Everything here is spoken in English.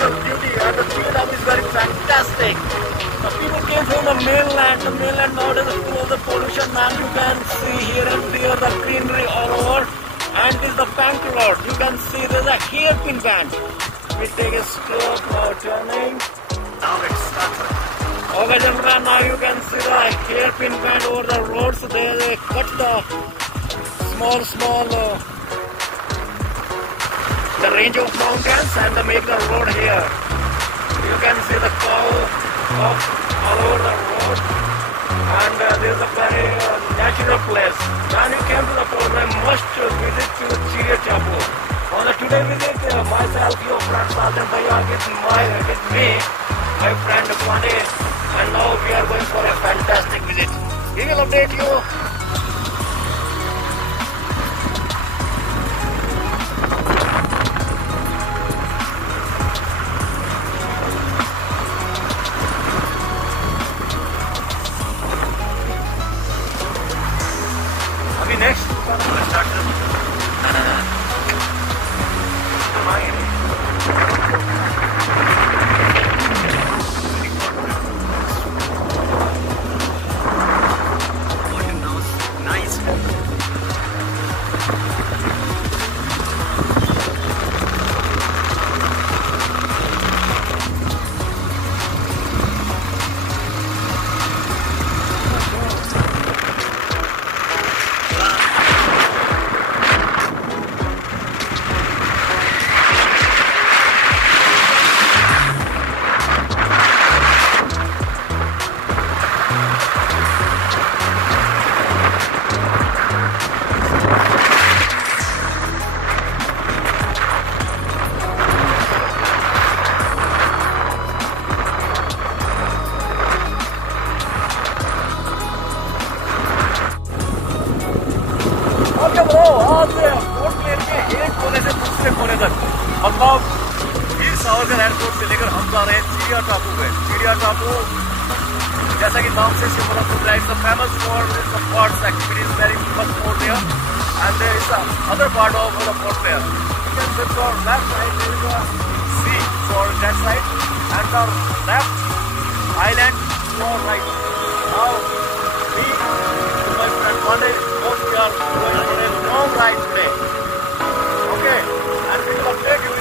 natural beauty, and the Chidiya Tapu is very fantastic. The people came from the mainland. The mainland nowadays is full of the pollution, and you can see here and there the greenery all over. And this is the bank road. You can see there's a hairpin band. We take a slope now turning. Now it's started. Okay, gentlemen, now you can see the hairpin band over the road. So they cut the small the range of mountains and they make the road here. You can see the cow all over the road, and there's a very natural place. When you came to the port, I must visit to Chidiya Tapu. On the today visit, myself, your friend Sajan Bhaiya, with me, my friend Kwani, and now we are going for a fantastic visit. We will update you. Next, let's start मतलब Veer Savarkar airport से लेकर हम जा रहे हैं चिड़िया टापू पे। चिड़िया टापू जैसा कि नाम से symbol of it's famous for the ports activities, very much more there, and there is other part of the port there. You can look for left side, there is a sea for that side, and the left island for right. Now we, my friend Monday, both we are going on a long ride today. Okay, and we will update you.